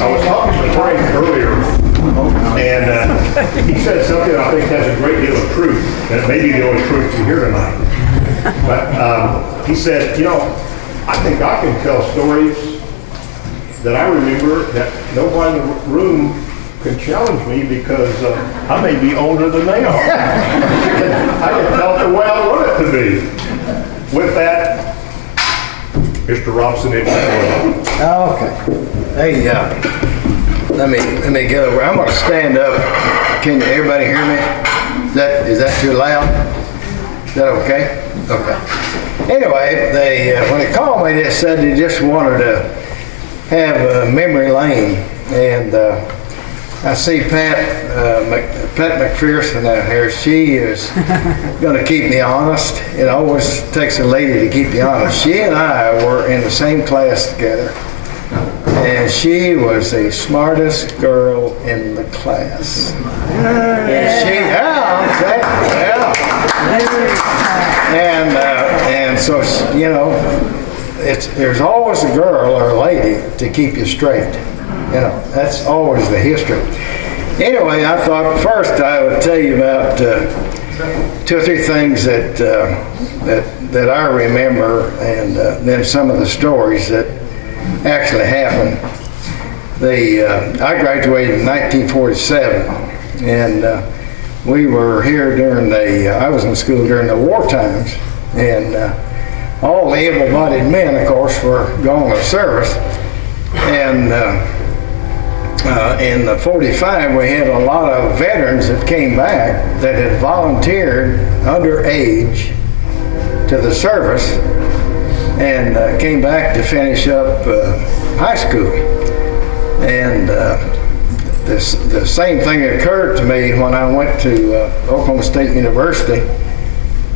I was talking to Frank earlier, and he said something I think has a great deal of truth, and it may be the only truth you hear tonight. But he said, you know, I think I can tell stories that I remember that nobody in the room can challenge me because I may be older than they are. I can tell it the way I want it to be. With that, Mr. Robson, it's Okay. Hey, let me get over. I'm gonna stand up. Can everybody hear me? Is that too loud? Is that okay? Okay. Anyway, when they called me, they said they just wanted to have a memory lane, and I see Pat McPherson out here. She is going to keep me honest. It always takes a lady to keep you honest. She and I were in the same class together, and she was the smartest girl in the class. And she, and so, you know, there's always a girl or a lady to keep you straight. You know, that's always the history. Anyway, I thought first I would tell you about 2 or 3 things that I remember, and then some of the stories that actually happened. I graduated in 1947, and we were here during I was in school during the war times, and all the able-bodied men, of course, were going to service. And in 45, we had a lot of veterans that came back that had volunteered underage to the service and came back to finish up high school. And the same thing occurred to me when I went to Oklahoma State University.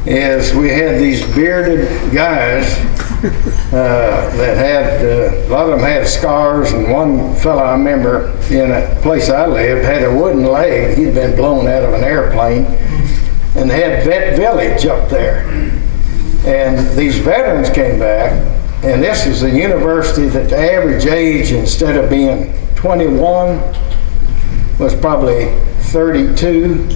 Is we had these bearded guys that had, a lot of them had scars, and one fellow I remember in a place I lived had a wooden leg. He'd been blown out of an airplane, and they had Vet Village up there. And these veterans came back, and this was a university that the average age, instead of being 21, was probably 32.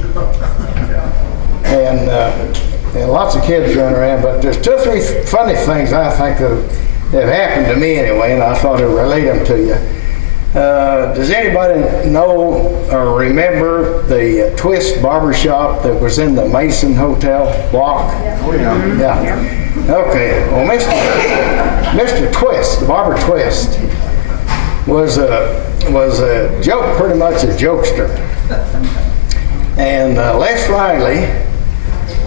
And lots of kids running around, but there's 2 or 3 funny things I think that have happened to me anyway, and I thought I'd relate them to you. Does anybody know or remember the Twist barbershop that was in the Mason Hotel block? Oh, yeah. Yeah. Okay. Well, Mr. Twist, the barber Twist, was a joke, pretty much a jokester. And Les Riley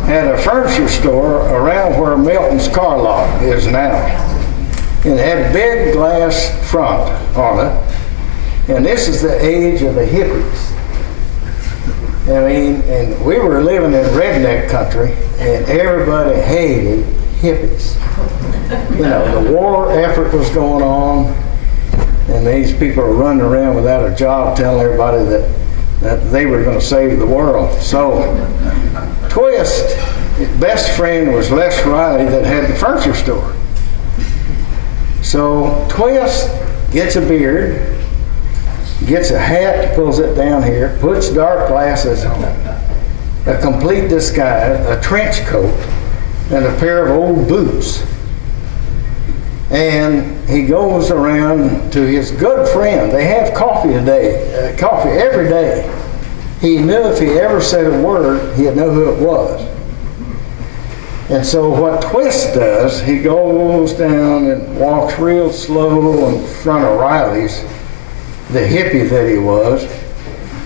had a furniture store around where Milton's car lot is now. And it had a big glass front on it. And this is the age of the hippies. I mean, and we were living in redneck country, and everybody hated hippies. You know, the war effort was going on, and these people were running around without a job telling everybody that they were going to save the world. So Twist, his best friend was Les Riley that had the furniture store. So Twist gets a beard, gets a hat, pulls it down here, puts dark glasses on, a complete disguise, a trench coat, and a pair of old boots. And he goes around to his good friend. They have coffee coffee every day. He knew if he ever said a word, he'd know who it was. And so what Twist does, he goes down and walks real slow in front of Riley's, the hippie that he was.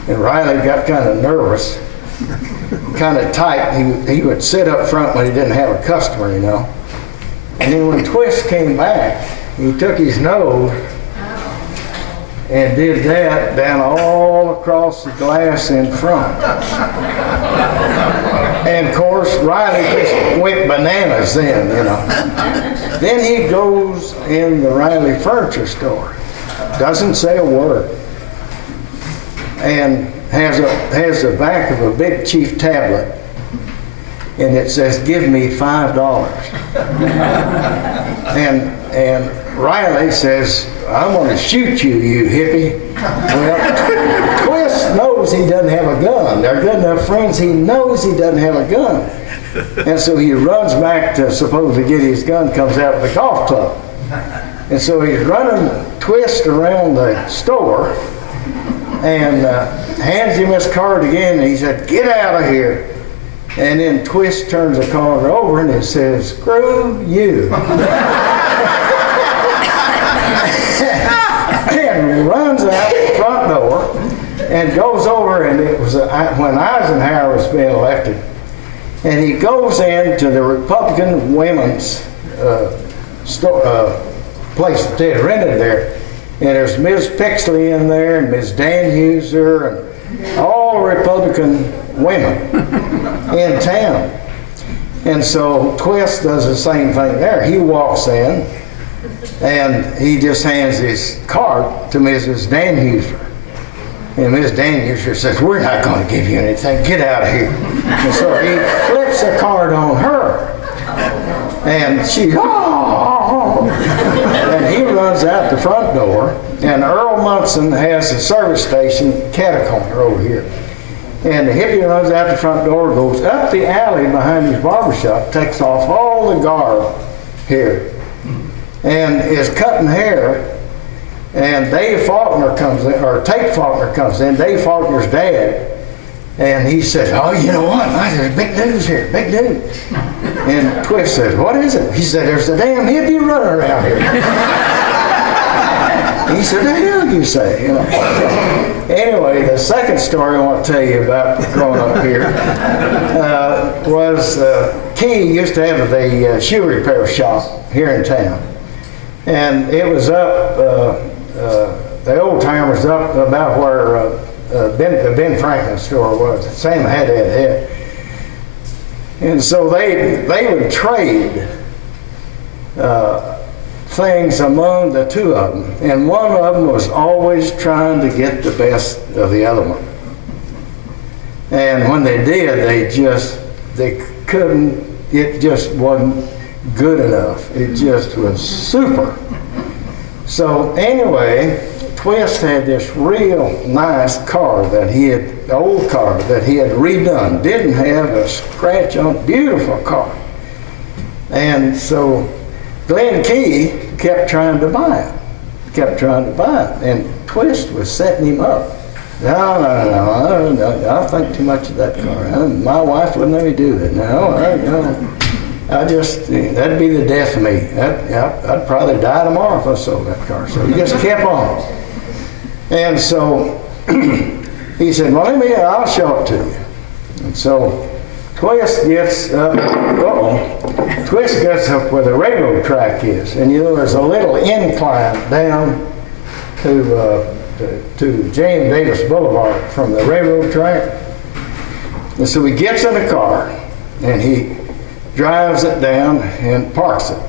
And Riley got kind of nervous, kind of tight. He would sit up front when he didn't have a customer, you know. And then when Twist came back, he took his nose and did that down all across the glass in front. And of course, Riley just went bananas then, you know. Then he goes in the Riley furniture store, doesn't say a word, and has the back of a Big Chief tablet, and it says, "Give me $5." And Riley says, I'm going to shoot you, you hippie. Well, Twist knows he doesn't have a gun. They're good enough friends, he knows he doesn't have a gun. And so he runs back to supposedly get his gun, comes out with a golf club. And so he's running Twist around the store and hands him his card again, and he said, "Get out of here." And then Twist turns the card over and it says, "Screw you." And runs out the front door and goes over, and it was when Eisenhower was being elected. And he goes into the Republican women's place that they had rented there. And there's Ms. Pixley in there, and Ms. Dan Huser, and all Republican women in town. And so Twist does the same thing there. He walks in, and he just hands his card to Mrs. Dan Huser. And Ms. Dan Huser says, "We're not going to give you anything. Get out of here." And so he flips a card on her. And she, "Oh!" And he runs out the front door. And Earl Munson has a service station catacorner over here. And the hippie runs out the front door, goes up the alley behind his barbershop, takes off all the garb here, and is cutting hair. And Dave Faulkner comes in, or Tate Faulkner comes in, Dave Faulkner's dad, and he says, "Oh, you know what? There's big news here, big news." And Twist says, "What is it?" He said, "There's a damn hippie running around here." He said, "The hell you say?" You know. So, anyway, the second story I want to tell you about growing up here was Key used to have the shoe repair shop here in town. And it was up, the old timers up about where the Ben Franklin store was. Same had that head. And so they would trade things among the two of them. And one of them was always trying to get the best of the other one. And when they did, they couldn't, it just wasn't good enough. It just was super. So anyway, Twist had this real nice car that he had, old car that he had redone. Didn't have a scratch on, beautiful car. And so Glenn Key kept trying to buy it. And Twist was setting him up. No, I think too much of that car. My wife wouldn't let me do it. That'd be the death of me. I'd probably die tomorrow if I sold that car. So he just kept on. And so he said, "Well, I'll show it to you." And so Twist gets up, Twist gets up where the railroad track is. And you know, there's a little incline down to James Davis Boulevard from the railroad track. And so he gets in the car and he drives it down and parks it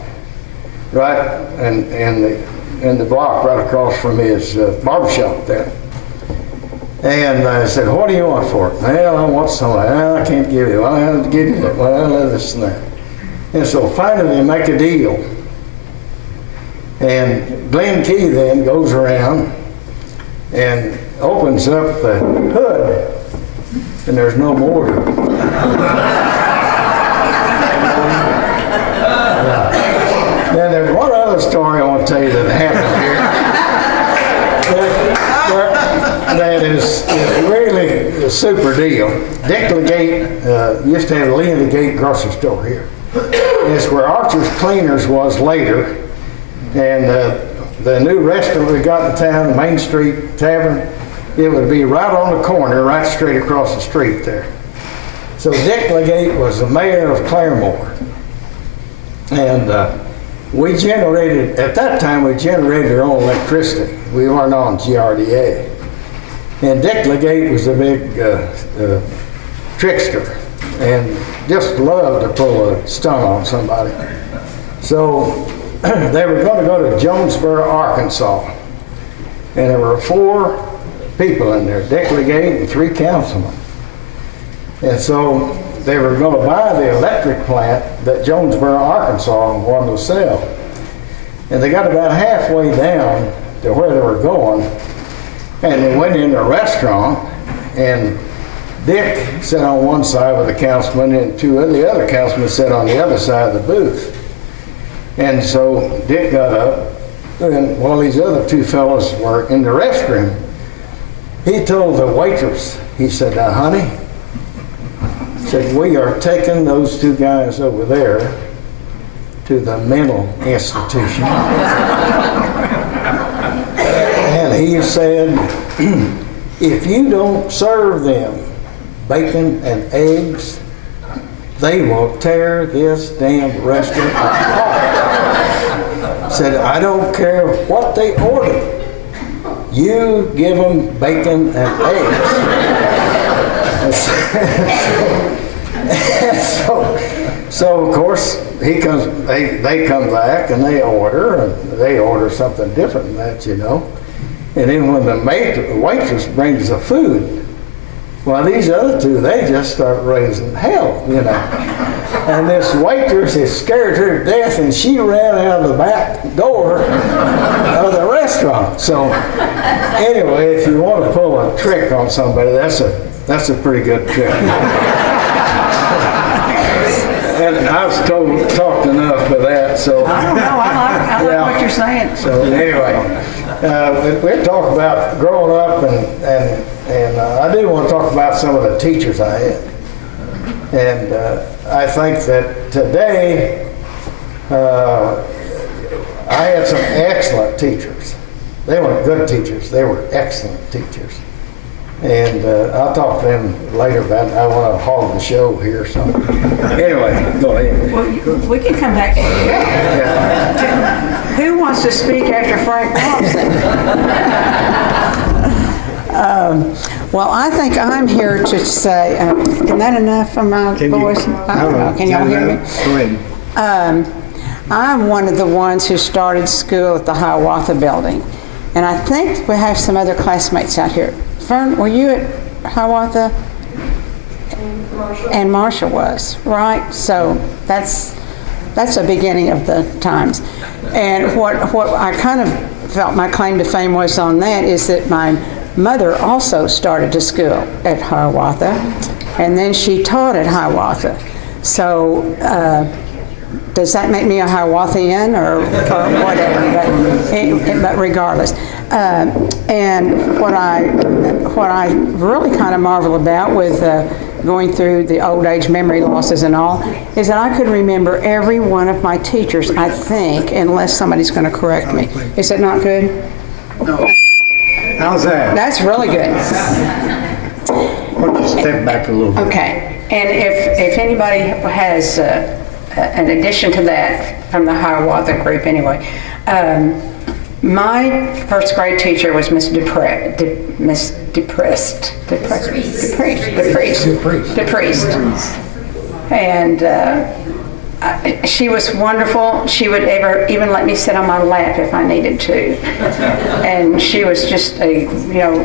right in the block right across from his barbershop there. And I said, "What do you want for it?" "Well, I want some." "Well, I can't give you. Well, I'll give you that." "Well, this and that." And so finally they make a deal. And Glenn Key then goes around and opens up the hood, and there's no motor. Now, there's one other story I want to tell you that happened here that is really a super deal. Dick Legate used to have Lee and the Gate grocery store here. It's where Archer's Cleaners was later. And the new restaurant we got in town, the Main Street Tavern, it would be right on the corner, right straight across the street there. So Dick Legate was the mayor of Claremore. And we generated, at that time, we generated our own electricity. We weren't on GRDA. And Dick Legate was a big trickster and just loved to pull a stunt on somebody. So they were going to go to Jonesboro, Arkansas. And there were 4 people in there, Dick Legate and 3 councilmen. And so they were going to buy the electric plant that Jonesboro, Arkansas wanted to sell. And they got about halfway down to where they were going, and they went in a restaurant, and Dick sat on one side with the councilman, and two of the other councilmen sat on the other side of the booth. And so Dick got up, and while these other two fellows were in the restroom, he told the waitress, he said, "Now, honey," said, "we are taking those two guys over there to the mental institution." And he said, "If you don't serve them bacon and eggs, they will tear this damn restaurant apart." Said, "I don't care what they order. You give them bacon and eggs." So of course he comes. They come back and they order something different than that, you know. And then when the waitress brings the food, well, these other two, they just start raising hell, you know. And this waitress is scared her to death, and she ran out of the back door of the restaurant. So anyway, if you want to pull a trick on somebody, that's a pretty good trick. And I've talked enough of that, so. I don't know, I like what you're saying. So anyway, we'll talk about growing up, and I do want to talk about some of the teachers I had. And I think that today, I had some excellent teachers. They weren't good teachers, they were excellent teachers. And I'll talk to them later about it. I want to hog the show here, so. Anyway, go ahead. Well, we can come back. Yeah. Who wants to speak after Frank Thompson? Well, I think I'm here to say, isn't that enough for my voice? Can y'all hear me? Go ahead. I'm one of the ones who started school at the Hiawatha building. And I think we have some other classmates out here. Fern, were you at Hiawatha? And Marshall was, right? So that's the beginning of the times. And what I kind of felt my claim to fame was on that is that my mother also started to school at Hiawatha, and then she taught at Hiawatha. So does that make me a Hiawathian or whatever? But regardless. And what I really kind of marvel about with going through the old age memory losses and all is that I could remember every one of my teachers, I think, unless somebody's going to correct me. Is it not good? No. How's that? That's really good. We'll just step back a little bit. Okay. And if anybody has an addition to that from the Hiawatha group anyway, my first grade teacher was Miss Depriest. And she was wonderful. She would even let me sit on my lap if I needed to. And she was just a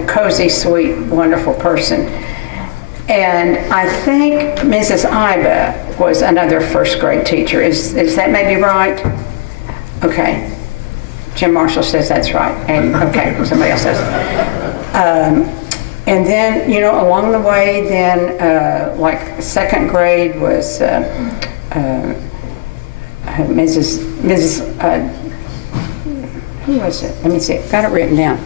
cozy, sweet, wonderful person. And I think Mrs. Iba was another first grade teacher. Is that maybe right? Okay. Jim Marshall says that's right. And okay, somebody else says. And then, along the way, then like second grade was Mrs. Who was it? Let me see. Got it written down.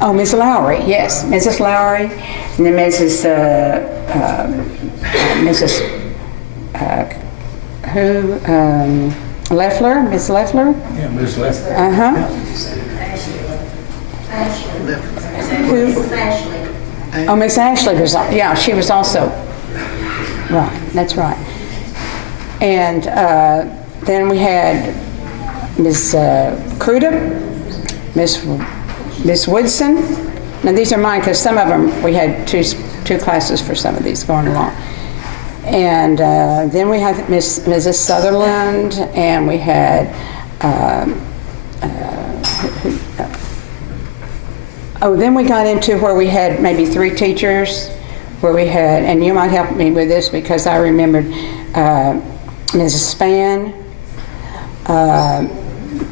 Oh, Miss Lowry. Yes, Mrs. Lowry, and then Mrs. Leffler, Miss Leffler. Yeah, Miss Leffler. Who? Oh, Miss Ashley was. Yeah, she was also. Right. That's right. And then we had Miss Crudup, Miss Woodson. Now these are mine because some of them we had two classes for some of these going along. And then we had Mrs. Sutherland, and we had then we got into where we had maybe 3 teachers, where we had, and you might help me with this because I remembered Mrs. Spann,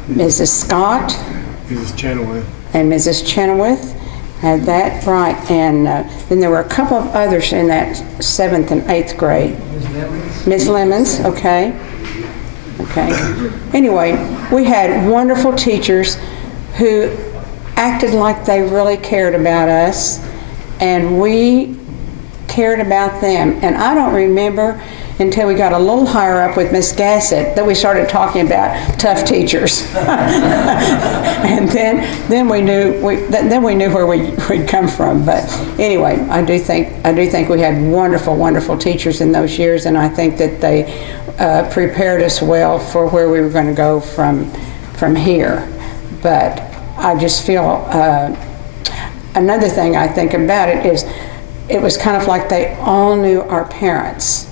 Mrs. Scott, Mrs. Chenoweth. And Mrs. Chenoweth had that right. And then there were a couple of others in that 7th and 8th grade. Ms. Lemons, okay. Okay. Anyway, we had wonderful teachers who acted like they really cared about us, and we cared about them. And I don't remember until we got a little higher up with Miss Gassett that we started talking about tough teachers. And then we knew where we'd come from. But anyway, I do think we had wonderful teachers in those years, and I think that they prepared us well for where we were going to go from here. But I just feel another thing I think about it is it was kind of like they all knew our parents.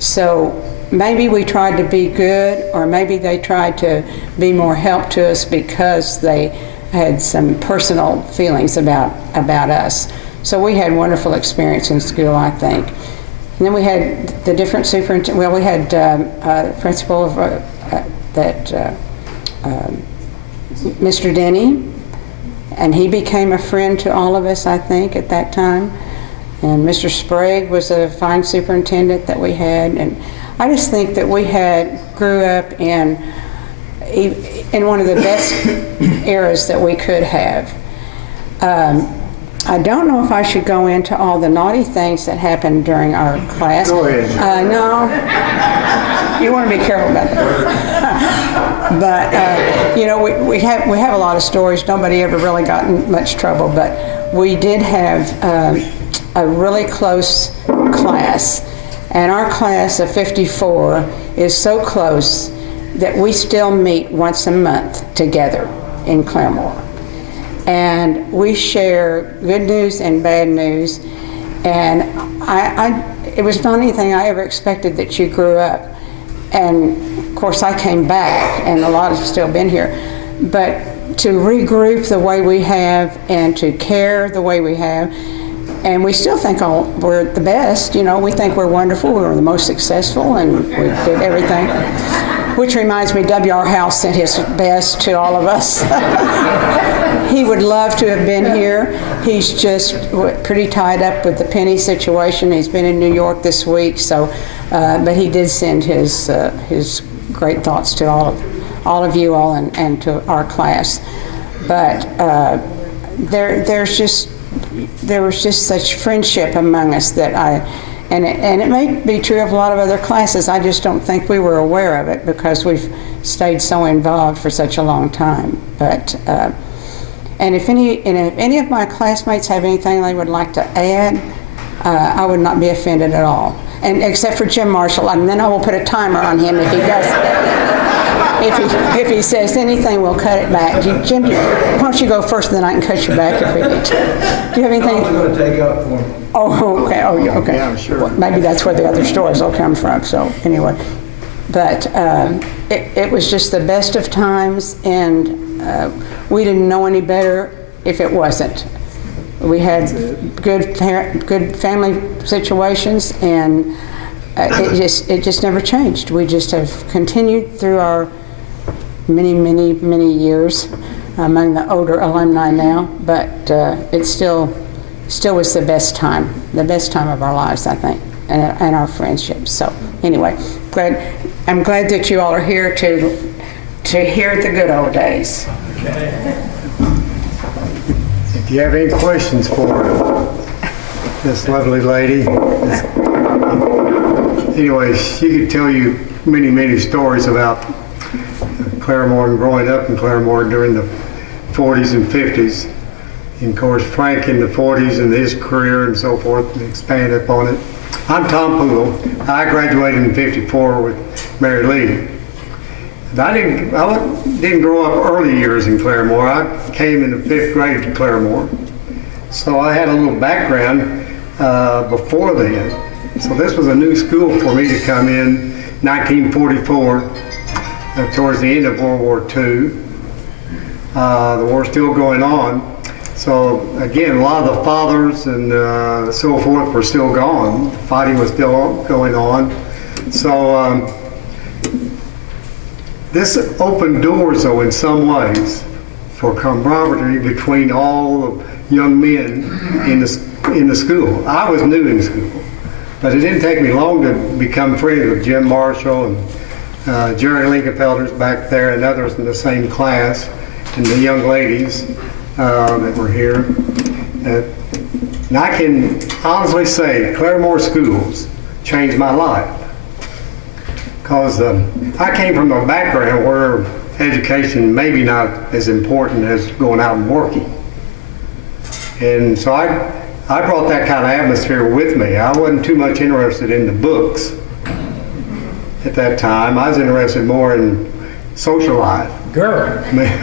So maybe we tried to be good, or maybe they tried to be more help to us because they had some personal feelings about us. So we had wonderful experience in school, I think. And then we had the different superintendents. Well, we had principal of Mr. Denny, and he became a friend to all of us, I think, at that time. And Mr. Sprague was a fine superintendent that we had. And I just think that we grew up in one of the best eras that we could have. I don't know if I should go into all the naughty things that happened during our class. Go ahead. No, you want to be careful about that. But we have a lot of stories. Nobody ever really got in much trouble, but we did have a really close class, and our class of 54 is so close that we still meet once a month together in Claremore. And we share good news and bad news. And it was not anything I ever expected that you grew up. And of course I came back, and a lot have still been here. But to regroup the way we have and to care the way we have, and we still think we're the best, we think we're wonderful, we were the most successful, and we did everything. Which reminds me, W.R. House sent his best to all of us. He would love to have been here. He's just pretty tied up with the Penny situation. He's been in New York this week, but he did send his great thoughts to all of you all and to our class. But there was just such friendship among us that and it may be true of a lot of other classes. I just don't think we were aware of it because we've stayed so involved for such a long time. But and if any of my classmates have anything they would like to add, I would not be offended at all. And except for Jim Marshall, and then I will put a timer on him if he does. If he says anything, we'll cut it back. Jim, why don't you go first, and then I can cut you back if we need to. Do you have anything? I'm going to take up for me. Oh, okay. Oh, okay. Yeah, sure. Well, maybe that's where the other stories will come from. So anyway, but it was just the best of times, and we didn't know any better if it wasn't. We had good family situations, and it just never changed. We just have continued through our many years among the older alumni now, but it still was the best time of our lives, I think, and our friendships. So anyway, I'm glad that you all are here to hear the good old days. If you have any questions for this lovely lady, anyway, she could tell you many stories about Claremore and growing up in Claremore during the 40s and 50s. And of course, Frank in the 40s and his career and so forth, and expand upon it. I'm Tom Poole. I graduated in 54 with Mary Lee. I didn't grow up early years in Claremore. I came in the 5th grade to Claremore. So I had a little background before then. So this was a new school for me to come in 1944, towards the end of World War II. The war's still going on. So again, a lot of the fathers and so forth were still gone. Fighting was still going on. So this opened doors, though, in some ways, for camaraderie between all the young men in the school. I was new in school, but it didn't take me long to become friends with Jim Marshall and Jerry Linkenfelder's back there and others in the same class, and the young ladies that were here. And I can honestly say Claremore schools changed my life, because I came from a background where education maybe not as important as going out and working. And so I brought that kind of atmosphere with me. I wasn't too much interested in the books at that time. I was interested more in social life. Girl. Thank goodness.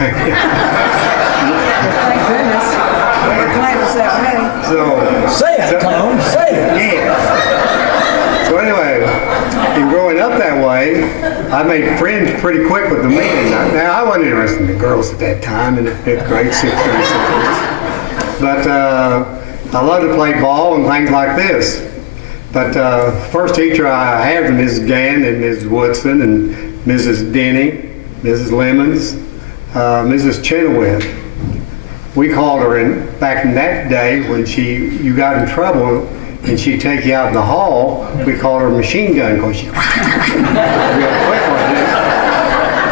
We're glad it's that way. Say it, Tom. Say it. Yeah. So anyway, in growing up that way, I made friends pretty quick with the men. Now, I wasn't interested in the girls at that time, in the 5th grade, 6th grade, 7th grade. But I loved to play ball and things like this. But first teacher I had was Mrs. Gann and Mrs. Woodson and Mrs. Denny, Mrs. Lemons, Mrs. Chenoweth. We called her back in that day when you got in trouble and she'd take you out in the hall, we called her machine gun because she real quick like this.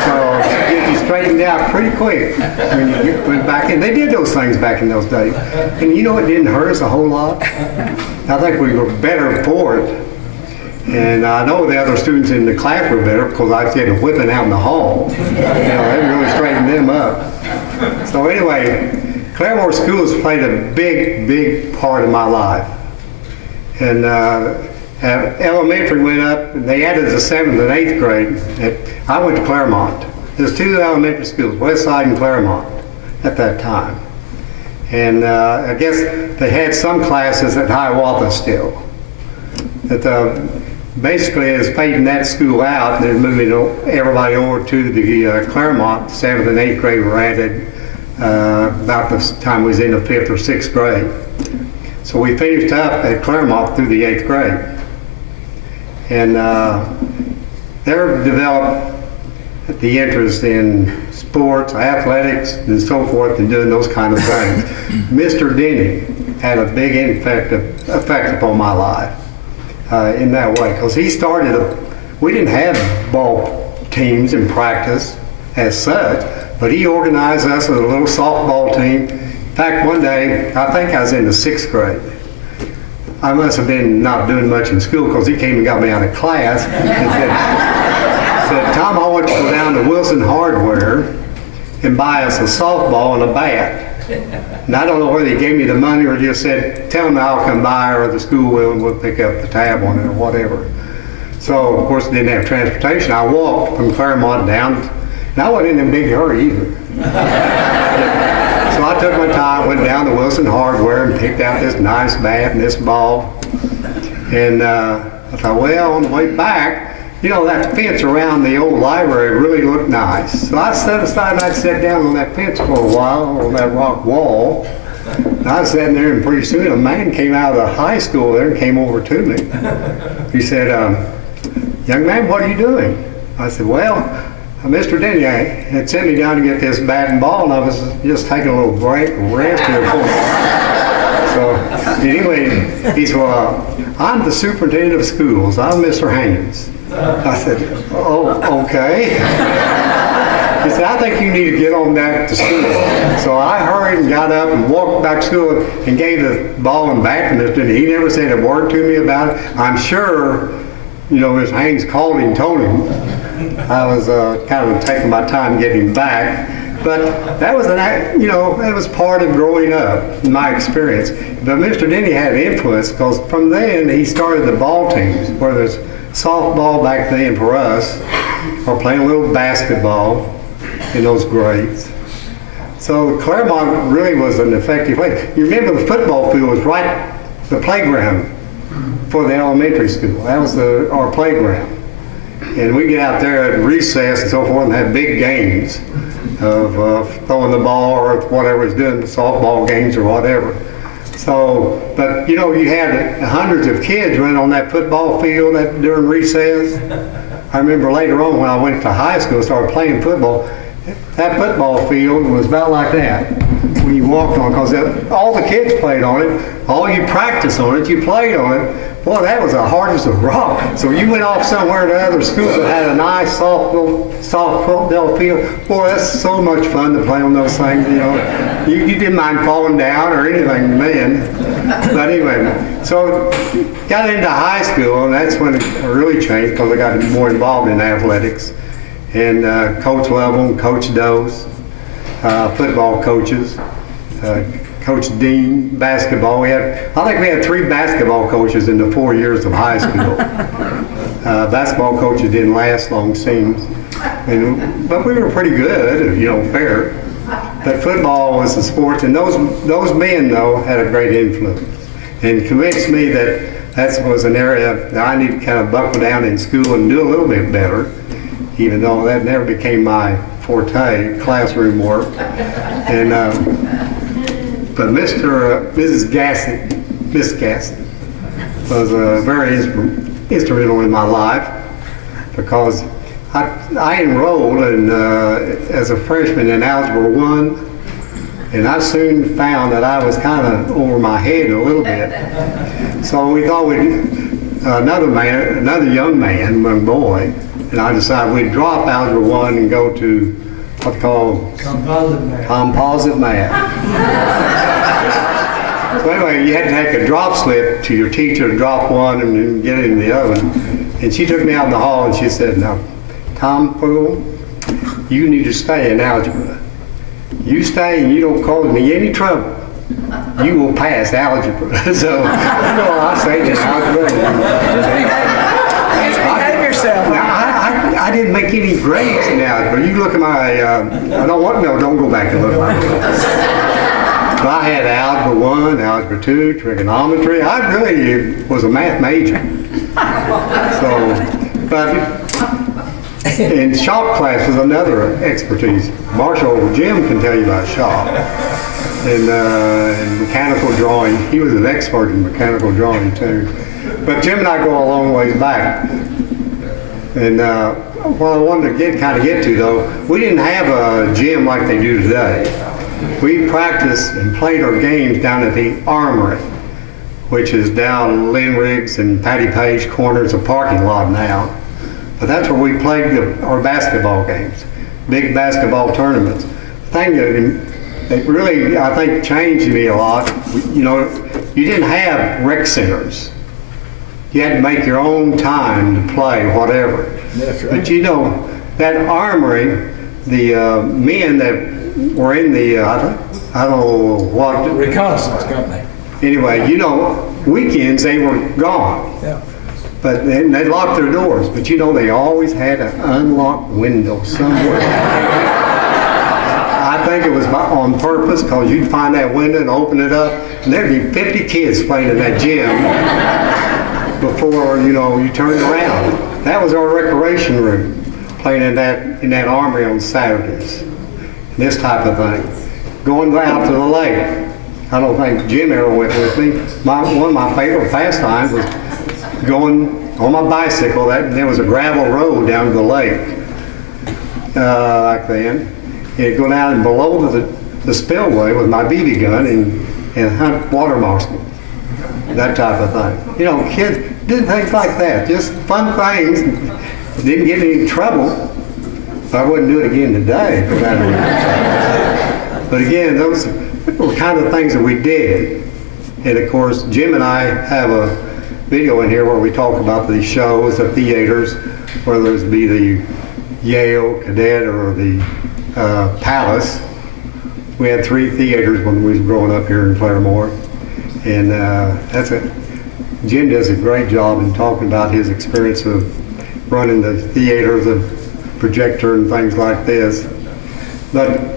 So she'd get you straightened out pretty quick when you went back in. They did those things back in those days. And you know it didn't hurt us a whole lot? I think we were better for it. And I know the other students in the class were better because I was getting whipping out in the hall. You know, they really straightened them up. So anyway, Claremore Schools played a big, big part of my life. And elementary went up, and they added the 7th and 8th grade. I went to Claremont. There's 2 elementary schools, West Side and Claremont, at that time. And I guess they had some classes at Hiawatha still. Basically, as fading that school out, they're moving everybody over to the Claremont. 7th and 8th grade were added about the time we was in the 5th or 6th grade. So we finished up at Claremont through the 8th grade. And there developed the interest in sports, athletics, and so forth, and doing those kind of things. Mr. Denny had a big effect upon my life in that way, because he started, we didn't have ball teams in practice as such, but he organized us with a little softball team. In fact, one day, I think I was in the 6th grade. I must have been not doing much in school because he came and got me out of class and said, Tom, I want you to go down to Wilson Hardware and buy us a softball and a bat. And I don't know whether he gave me the money or just said, tell him I'll come by or the school will and we'll pick up the tab on it or whatever. So, of course, didn't have transportation. I walked from Claremont down, and I wasn't in a big hurry either. So I took my time, went down to Wilson Hardware and picked out this nice bat and this ball. And I thought, well, on the way back, you know, that fence around the old library really looked nice. So I set aside and I'd sit down on that fence for a while, on that rock wall. And I was sitting there, and pretty soon a man came out of the high school there and came over to me. He said, young man, what are you doing? I said, well, Mr. Denny had sent me down to get this bat and ball, and I was just taking a little break, rest here for a while. So anyway, he said, well, I'm the superintendent of schools. I'm Mr. Haynes. I said, oh, okay. He said, I think you need to get on back to school. So I hurried and got up and walked back to school and gave the ball and bat to Mr. Denny. He never said a word to me about it. I'm sure, you know, Mr. Haynes called him and told him. I was kind of taking my time getting back. But that was it was part of growing up, in my experience. But Mr. Denny had an influence because from then he started the ball teams, whether it's softball back then for us, or playing a little basketball in those grades. So Claremont really was an effective place. You remember the football field was right, the playground for the elementary school. That was our playground. And we get out there at recess and so forth and have big games of throwing the ball or whatever it's doing, softball games or whatever. So, but you know, you had hundreds of kids running on that football field during recess. I remember later on when I went to high school and started playing football, that football field was about like that when you walked on, because all the kids played on it, all you practiced on it, you played on it. Boy, that was the hardest of rock. So you went off somewhere to other schools that had a nice soft football field. Boy, that's so much fun to play on those things, you know. You didn't mind falling down or anything then. But anyway, so got into high school, and that's when it really changed, because I got more involved in athletics. And Coach Lovell, Coach Dose, football coaches, Coach Dean, basketball. I think we had 3 basketball coaches in the 4 years of high school. Basketball coaches didn't last long, seems. But we were pretty good, you know, fair. But football was the sport, and those men, though, had a great influence and convinced me that was an area that I need to kind of buckle down in school and do a little bit better, even though that never became my forte, classroom work. And but Mrs. Gassett, Miss Gassett, was very instrumental in my life, because I enrolled as a freshman in Algebra 1, and I soon found that I was kind of over my head a little bit. So we thought another young boy, and I decided we'd drop Algebra 1 and go to what's called composite math. So anyway, you had to take a drop slip to your teacher to drop one and then get it in the oven. And she took me out in the hall and she said, "Now, Tom Poole, you need to stay in algebra. You stay and you don't cause me any trouble, you will pass algebra." So, I stayed in algebra. Behave yourself. I didn't make any grades in algebra. You look at my, don't go back and look at my grades. But I had Algebra 1, Algebra 2, trigonometry. I really was a math major. And shop class was another expertise. Marshall Jim can tell you about shop. And mechanical drawing. He was an expert in mechanical drawing too. But Jim and I go a long ways back. And what I wanted to get to though, we didn't have a gym like they do today. We practiced and played our games down at the Armory, which is down Lynn Riggs and Patty Page corners of parking lot now. But that's where we played our basketball games, big basketball tournaments. The thing that really, I think, changed me a lot, you didn't have rec centers. You had to make your own time to play whatever. That's right. But that Armory, the men that were in the, I don't know what. Reconnaissance company. Anyway, weekends they were gone. Yeah. But they locked their doors. But they always had an unlocked window somewhere. I think it was on purpose, because you'd find that window and open it up, and there'd be 50 kids playing in that gym before you turned around. That was our recreation room, playing in that Armory on Saturdays. This type of thing. Going out to the lake. I don't think Jim ever went with me. One of my favorite pastimes was going on my bicycle. There was a gravel road down to the lake back then. And go down and below the spillway with my BB gun and hunt water moccasins. That type of thing. Kids did things like that. Just fun things. Didn't get in any trouble. I wouldn't do it again today. But again, those were kind of things that we did. And of course, Jim and I have a video in here where we talk about the shows, the theaters, whether it be the Yale Cadet or the Palace. We had 3 theaters when we was growing up here in Claremore. And Jim does a great job in talking about his experience of running the theaters, the projector and things like this. But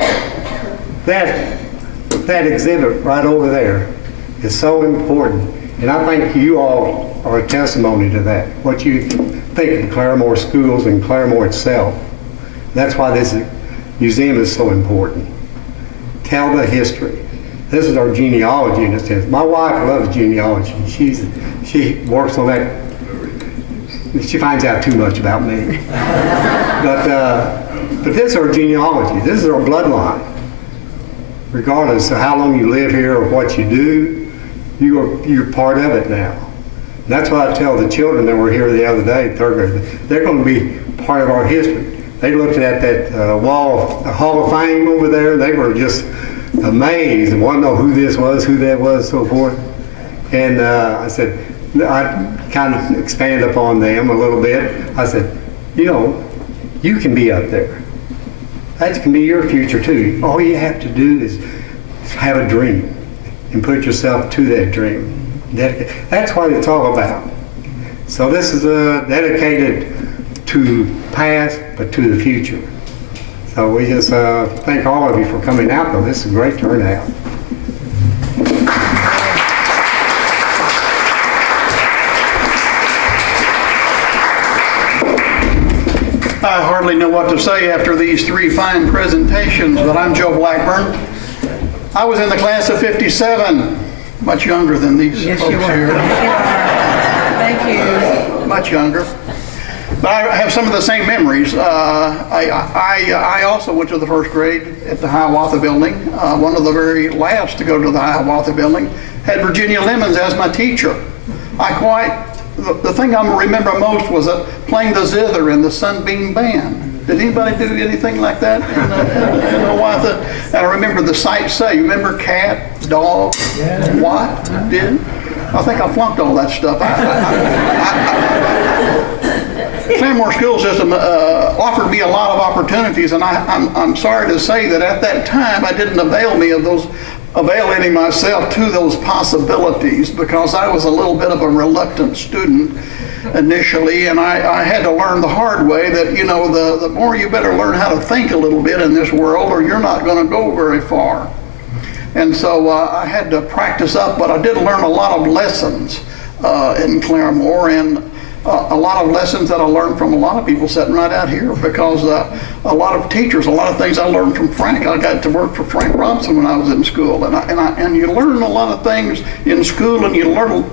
that exhibit right over there is so important, and I think you all are a testimony to that. What you think of Claremore schools and Claremore itself. That's why this museum is so important. Tell the history. This is our genealogy in a sense. My wife loves genealogy. She works on that. She finds out too much about me. But But this is our genealogy. This is our bloodline. Regardless of how long you live here or what you do, you're part of it now. And that's what I tell the children that were here the other day, third grade. They're going to be part of our history. They looked at that wall, the Hall of Fame over there. They were just amazed and wanted to know who this was, who that was, so forth. And I said, I kind of expand upon them a little bit. I said, you know, you can be up there. That can be your future too. All you have to do is have a dream and put yourself to that dream. That's what it's all about. So this is dedicated to past, but to the future. So we just thank all of you for coming out, though. This is a great turnout. I hardly know what to say after these three fine presentations, but I'm Joe Blackburn. I was in the class of '57, much younger than these folks here. Thank you. Much younger. But I have some of the same memories. I also went to the first grade at the Hiawatha Building. One of the very last to go to the Hiawatha Building. Had Virginia Lemons as my teacher. The thing I remember most was playing the zither in the Sunbeam Band. Did anybody do anything like that in Hiawatha? And I remember the sights say. You remember cat, dog, what? Did? I think I flunked all that stuff. Claremore school system offered me a lot of opportunities, and I'm sorry to say that at that time I didn't avail any myself to those possibilities, because I was a little bit of a reluctant student initially, and I had to learn the hard way that, you know, the more you better learn how to think a little bit in this world, or you're not going to go very far. And so I had to practice up, but I did learn a lot of lessons in Claremore, and a lot of lessons that I learned from a lot of people sitting right out here, because a lot of teachers, a lot of things I learned from Frank. I got to work for Frank Robinson when I was in school, and you learn a lot of things in school, and you learn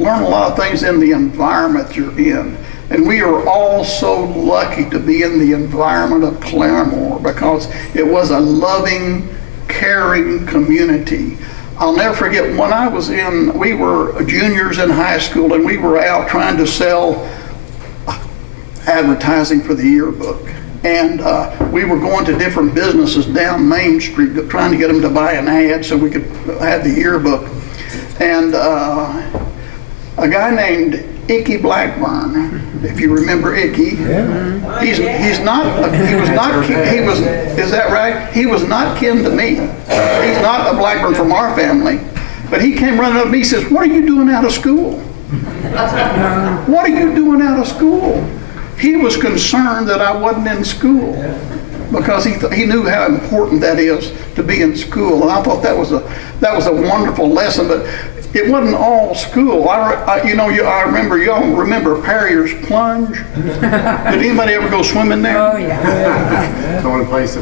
a lot of things in the environment you're in. And we are all so lucky to be in the environment of Claremore, because it was a loving, caring community. I'll never forget when we were juniors in high school, and we were out trying to sell advertising for the yearbook. And we were going to different businesses down Main Street trying to get them to buy an ad so we could have the yearbook. And a guy named Icky Blackburn, if you remember Icky, is that right? He was not kin to me. He's not a Blackburn from our family. But he came running up to me, he says, "What are you doing out of school? What are you doing out of school?" He was concerned that I wasn't in school, because he knew how important that is to be in school. And I thought that was a wonderful lesson. But it wasn't all school. I remember, y'all remember Perrier's Plunge? Did anybody ever go swimming there? Oh, yeah. The only place